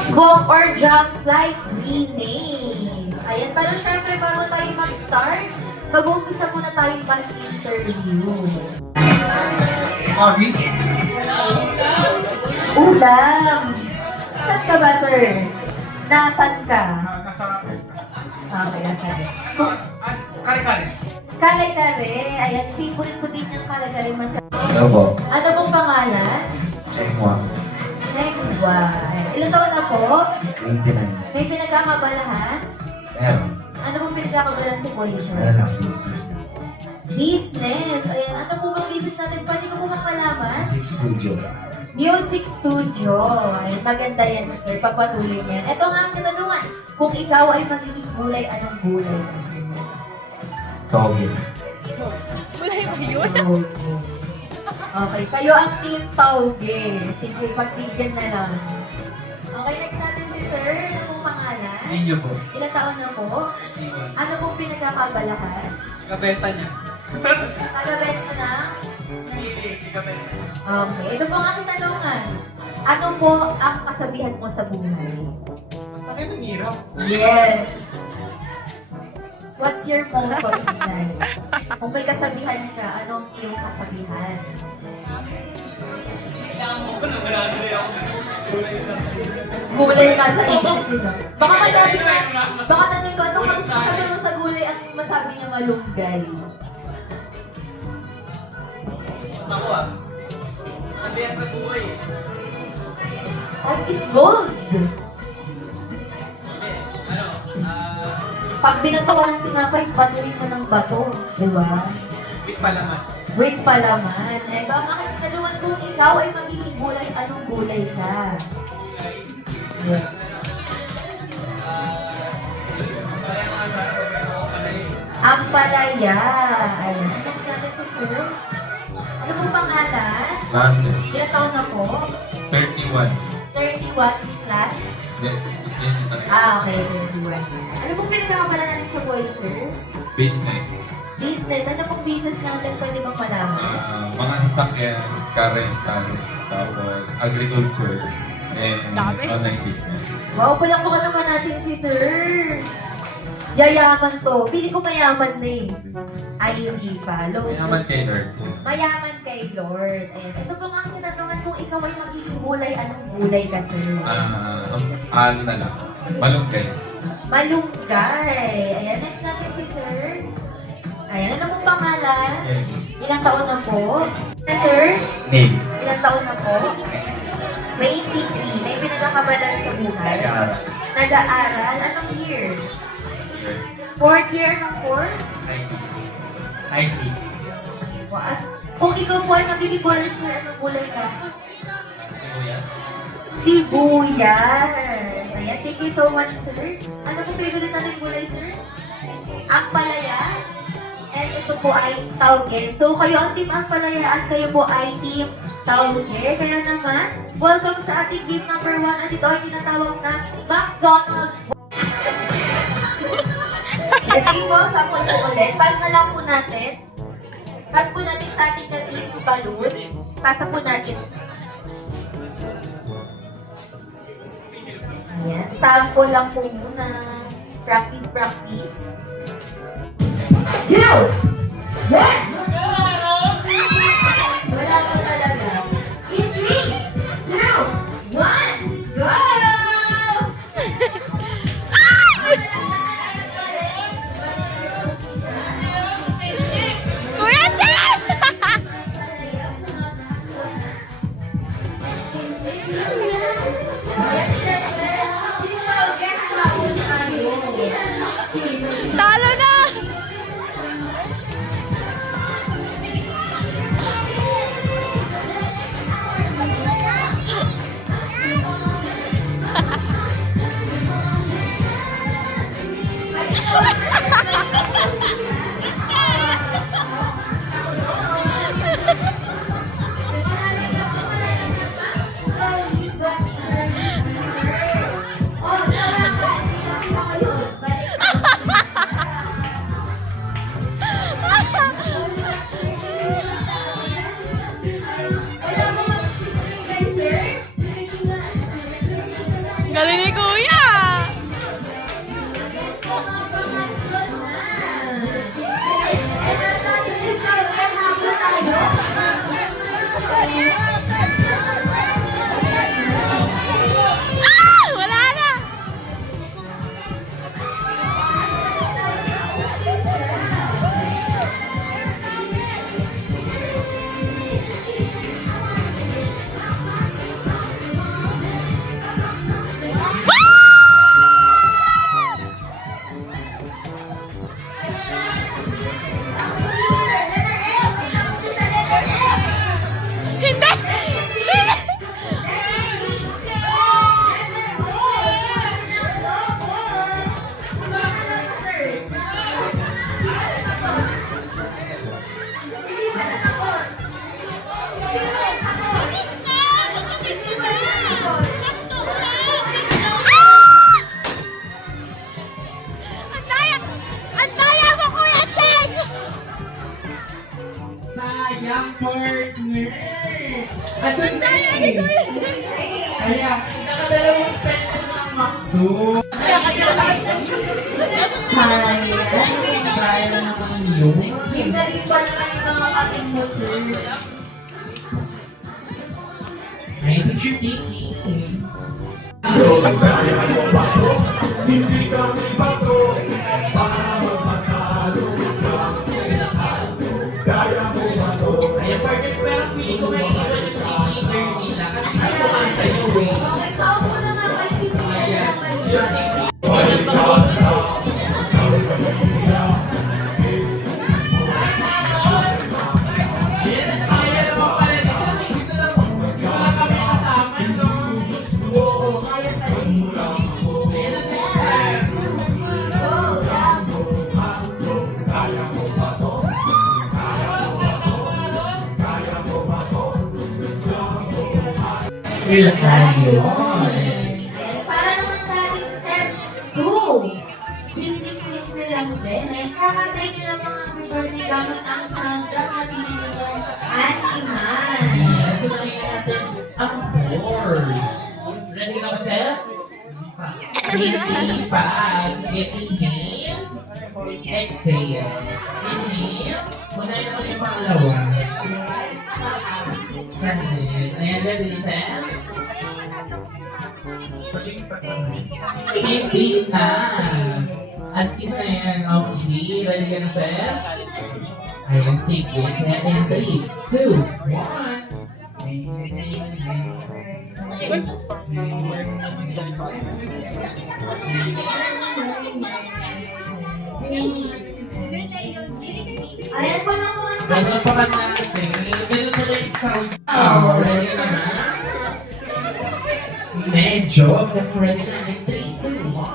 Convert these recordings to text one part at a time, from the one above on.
Walk or jump like Renee. Ayan, pero syempre bago tayo mag-start, mag-uumpisa muna tayong mag-interview. Coffee? Ulam! Saan ka ba, sir? Nasaan ka? Nasa... Okay, nasaan? Kare-kare. Kare-kare. Ayan, favorite ko din yung kare-kare masarap. Ano po? Ano pong pangalan? Chengwa. Nengwa. Ilan taon na po? Maintenance. May pinagkakabalahan? Meron. Ano pong pinagkakabalahan si Boy, sir? Meron lang business. Business. Ayan, ano po bang business natin? Pwede ko po makalaman? Music studio. Music studio. Ay, maganda yan, sir. Pagpatuloy mo yan. Ito nga ang katanungan. Kung ikaw ay magiging gulay, anong gulay? Toge. Gulay ba yun? Toge. Okay, kayo ang team Toge. Sige, pagbigyan na lang. Okay, next natin si sir. Ano pong pangalan? Ninyo po. Ilang taon na po? Ano pong pinagkakabalahan? Kabenta niya. Kagabet mo na? Kabenta. Okay, ito po ang aking tanungan. Ano po ang kasabihan mo sa buhay? Sa akin ang hirap. Yes. What's your motto in life? Kung may kasabihan ka, anong iyong kasabihan? Gulay ka sa isip nila. Baka masabi niya, baka tanong ko, anong kasabi mo sa gulay at masabi niya malunggay? Ako ah. Sabihan sa buhay. Art is gold. Ano? Pag binato ka ng tinapay, patuloy mo ng bato. Di ba? Bit palaman. Wait pala man. Eh, baka makikitaluan kung ikaw ay magiging gulay, anong gulay ka? Yeah. Parang nga sa Ang palaya. Ayan. Next natin si sir. Ano pong pangalan? Last Ilang taon na po? 31. 31 plus? Okay, 31. Ano pong pinagkakabala natin sa boy, sir? Business. Business. Ano pong business natin pwede bang malaman? Mga sasakyan, car rentals, tapos agriculture, and Dami. online business. Wow, palang mukha naman natin si sir. Yayaman to. Pili ko mayaman na eh. Ay, hindi pa. Low. Mayaman kay Lord. Mayaman kay Lord. Ayan. Ito po nga ang kinatanungan kung ikaw ay magiging gulay, anong gulay ka, sir? Ano na lang, malunggay. Malunggay. Ayan, next natin si sir. Ayan, ano pong pangalan? Ilang taon na po? Sir, Name. ilang taon na po? May 83. May pinagkakabalan sa buhay. Nag-aaral. Anong year? Fourth year ng course? IT. What? Kung ikaw po ay magiging gulay, sir, anong gulay ka? Sibuyas. Ayan, thank you so much, sir. Ano po favorite natin gulay, sir? Ang palaya. And ito po ay tauge. So, kayo ang team ang palaya at kayo po ay team tauge. Kaya naman, welcome sa ating game number 1 at ito ay tinatawag na McDonald's. Sige po, sample po ulit. Pass na lang po natin. Pass po natin sa ating na-team balloon. Pasa po natin. Ayan. Sample lang po muna. Practice, practice. 2! 1! Wala po talaga. In 3, 2, 1, go! Kuya Chen! Talo na! Dali ni Kuya! Ah! Wala na! Hindi! Ang daya mo, Kuya Cheng! Sayang partner! At ang Daya ni Kuya Cheng! Kaya, nakadalawang peso ng McDo. Sayang naman yun. Bigla pa naman yung mga kapit mo, sir. Ay, picture taking. Kaya partner, pero feeling ko may iwan yung teenager nila kasi hindi ko kanta yung way. Okay, tao mo na nga kay Titi. Kaya naman pala nila, dito lang po. Wala kami kasama, no? Oo, kaya pa rin. Sila tayo. Para naman sa ating step 2. Simple lang din. Ay, kakatay nyo lang mga happy birthday gamit ang soundtrack na pinili nyo animal. Yes, ito natin ang horse. Ready ka na ba, Seth? Ready pa. Sige, inhale. Exhale. Inhale. Muna naman yung pangalawa. Ayan, ready na, Seth? Hindi na. At kiss na yan, okay. Ready ka na, Seth? Ayan, sige. Kaya in 3, 2, 1. Ayan po lang mga Ready pa ba natin? Ganun pala yung sound. Oh, ready ka na? Medyo. Ready ka na? 3, 2, 1.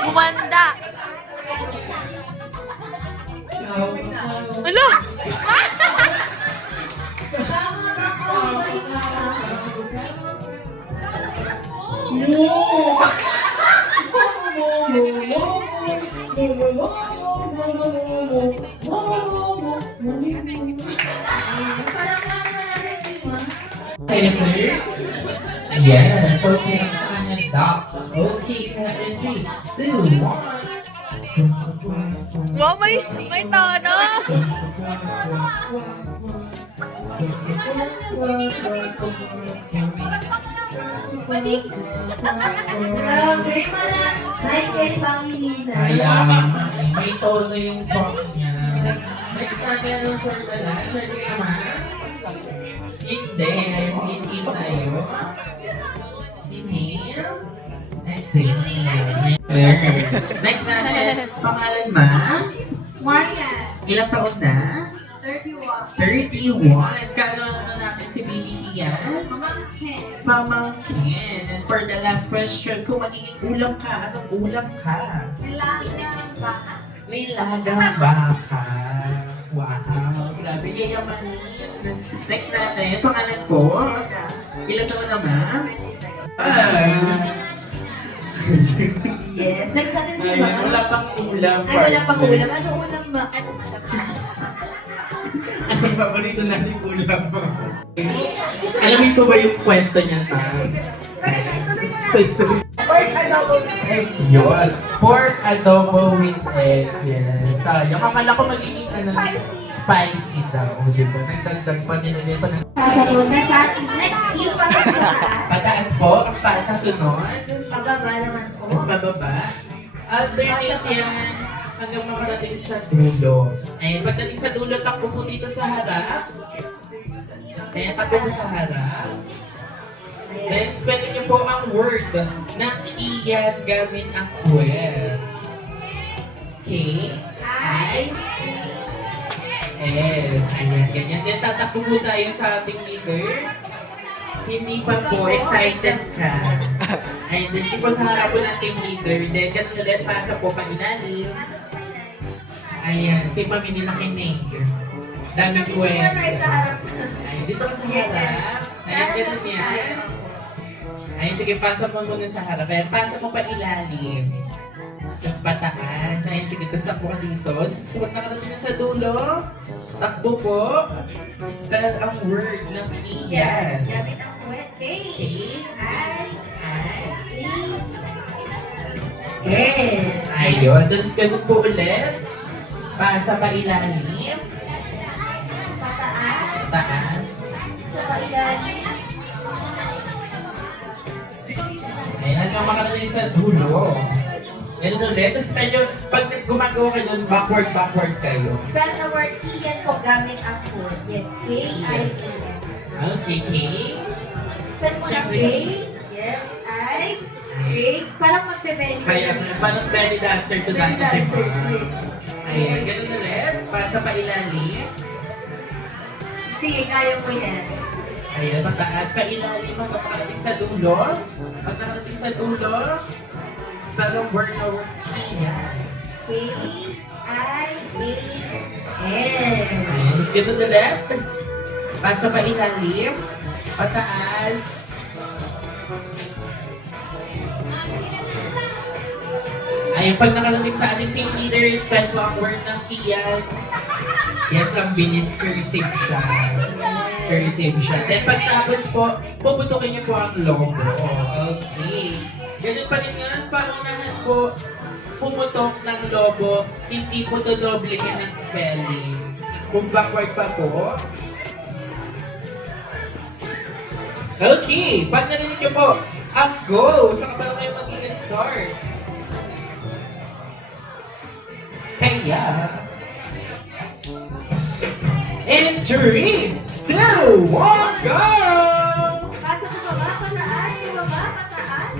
Bumanda! Ano? Okay, sir? Yes, okay. Saan yung doc? Okay, in 3, 2, 1. Wow, may tono! Grabe pala. Nice guys, family na. Kaya, may tono yung talk niya. Next natin for the last. Ready ka naman? Hindi. Hindi tayo. Inhale. Exhale. Next natin. Pangalan ma? Maria, Ilang taon na? 31. 31. Kano natin si Baby Kian? Pamangkin. And for the last question, kung magiging ulam ka, anong ulam ka? Nilagang baka. Nilagang baka. Wow, grabe yayamanin. Next natin, pangalan po. Ilan taon naman? Yes. Next natin si Ay, Ma. wala pang ulam. Ay, wala pang ulam. Ano ulam ba? Anong paborito natin ulam? Alam mo po ba yung kwento niya, ma'am? Yun. Pork adobo with egg. Yes. Yung akala ko magiging spicy daw. O, di ba? Nagdagdag pa nilagay pa ng Sasagot na sa ating next year pa sa pataas po. Ang sa sunod. Pagaba naman po. Tapos bababa. Alternate yan hanggang makarating sa dulo. Ayun, pagdating sa dulo, takbo po dito sa harap. Ayan, takbo po sa harap. Then, spell niyo po ang word ng iyan gamit ang quill. K, I, L. Ayan, ganyan. Then, tatakbo po tayo sa ating leader. Hindi pa po, excited ka. Ayun, then, po sa harap po ng team leader. Then, ganun ulit, pasa po pa ilalim. Ayan, si Mami nilakinig. Daming quill. Ayun, dito ka sa harap. Ayun, ganun yan. Ayun, sige, pasa mo muna sa harap. Ayun, pasa mo pa ilalim. Tapos pataas. Ayun, sige, tapos takbo ka dito. Huwag nakarating na sa dulo. Takbo po. Spell ang word ng iyan. Gamit ang wet. K, K, I, I, E, L. ayun. Tapos ganun po ulit. Pasa pa ilalim. Pataas. Taas. Sa ilalim. Ayun, hanggang makarating sa dulo. Ganun ulit. Tapos medyo, pag gumagawa kayo doon, backward kayo. Spell the word iyan po gamit ang food. Yes, K, I, E. Okay, K. Spell mo na K. Yes, I, K. Parang magte-belly. Kaya, parang belly dancer to Belly dance. dancer. Ayan, ganun ulit. Pasa pa ilalim. Sige, kaya mo yan. Ayan, pataas pa ilalim ang makarating sa dulo. Pag nakarating sa dulo, parang word na word. Ayan. K, I, A, L. Ayan, tapos ganun ulit. Pasa pa ilalim. Pataas. Ayun, pag nakarating sa ating team leader, spell po ang word ng iyan. Yes, ang bilis, cursive siya. Cursive siya. Then pagtapos po, puputukin niyo po ang logo. Okay. Ganun pa rin nga, paunahan po, pumutok ng logo, hindi po dodoblihin ng spelling. Kung backward pa po. Okay, pag narinig niyo po, ang go! Saka pa lang kayo mag-i-start. Kaya, in 3, 2, 1, go! Pasa mo baba, pataas, baba, pataas.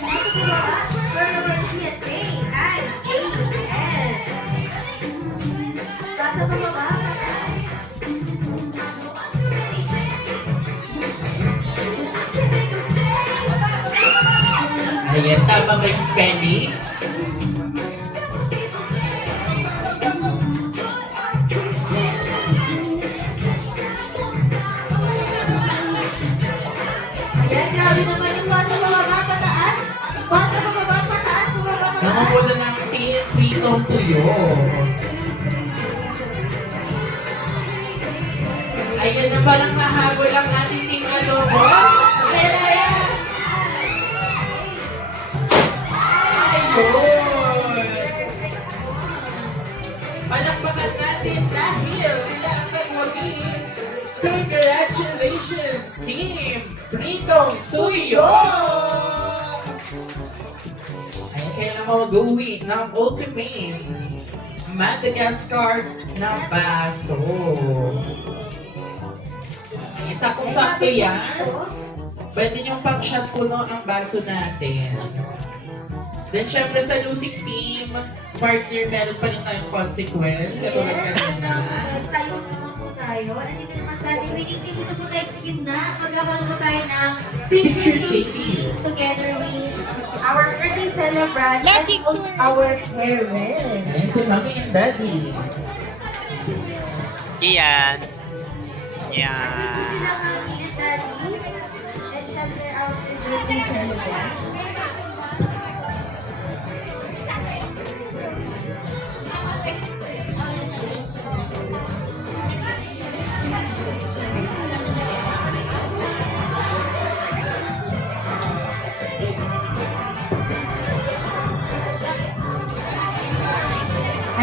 Pasa mo baba, spell the word iyan. K, I, A, L. Pasa mo baba, pataas. Ayan, tama ba yung spelling? Ayan, grabe naman yung pasa mo baba, pataas. Pasa mo baba, pataas, baba, pataas. Nakapunta ng team, pitong tuyo. Ayan na parang mahabol ang ating team logo. Ayan, ayan! Ayun! Palakpakan natin dahil sila ang nag-win. Congratulations, team! Pritong Tuyo! Ayan kayo na mag-uwi ng ultimate Madagascar na baso. Ayan, sakong-sakto yan. Pwede niyong pang-shot puno ang baso natin. Then, syempre sa losing team, partner, meron pa rin tayong consequence. Kasi wala ka rin na. Tayo naman po tayo. Nandito naman sa ating winning team. Ito po tayo sa gitna. Magkakaroon po tayo ng picture taking together with our birthday celebrant and our parents. Ayan si Mami and Daddy. Iyan. Kasi po Yan. sila Mami and Daddy. And syempre our birthday celebrant.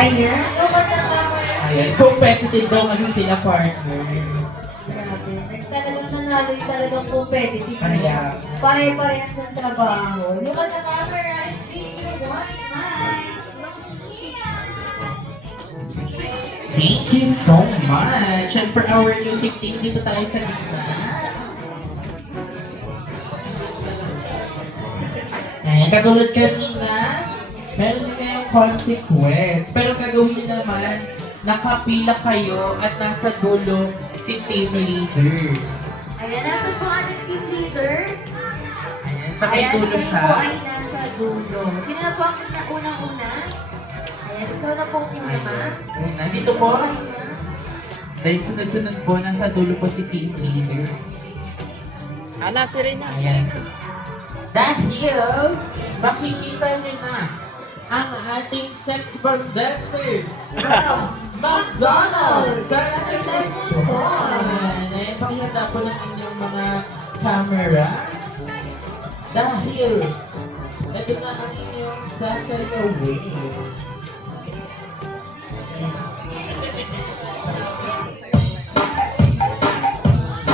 Ayan, lukat na camera. Ayan, competitive daw kasi sila partner. Grabe. Talagang nanalo yung talagang competitive. Kaya. Pare-parehas ng trabaho. Lukat na camera. 3, 2, 1, hi! Thank you so much. And for our music team, dito tayo sa gitna. Ayan, katulad kanina, meron din kayong consequence. Pero gagawin naman, nakapila kayo at nasa dulo si team leader. Ayan, nasa po ating team leader. Ayan, sa may Ayan, dulo kayo siya. po ay nasa dulo. Sino na po ang unang-una? Ayan, ikaw na po ang una, ma. Ayan, nandito po. Ayan na. Dahil sunod-sunod po, nasa dulo po si team leader. Ana, si Rina. Ayan. Dahil, makikita niyo na ang ating sex bomb dancer from McDonald's! Sana sa session! Ayan, pakihanda po ng inyong mga camera. Dahil, ito na ang inyong sasayawin.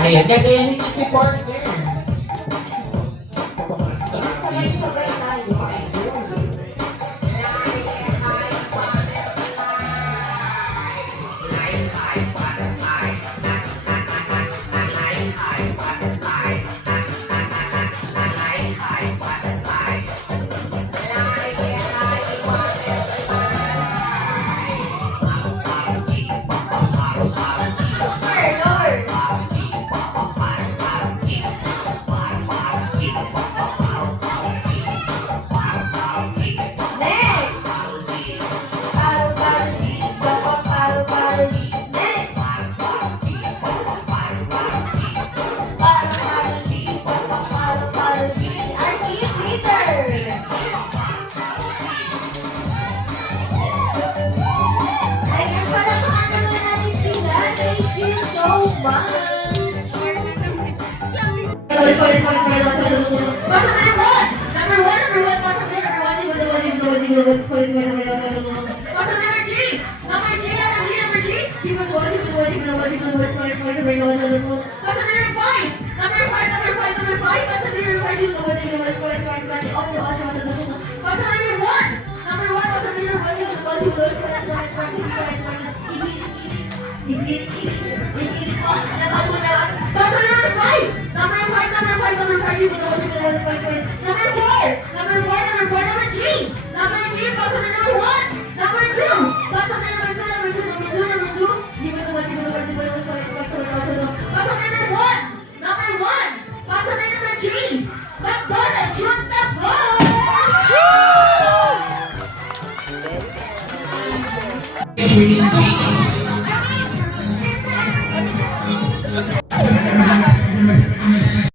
Ayan, gagayahin niyo si partner. Sabay-sabay tayo. Lord! Next! Paru-paru, dapat paru-paru. Next! Paru-paru, dapat paru-paru. Our team leader! Ayan, palakpakan naman natin sila. Thank you so much! Really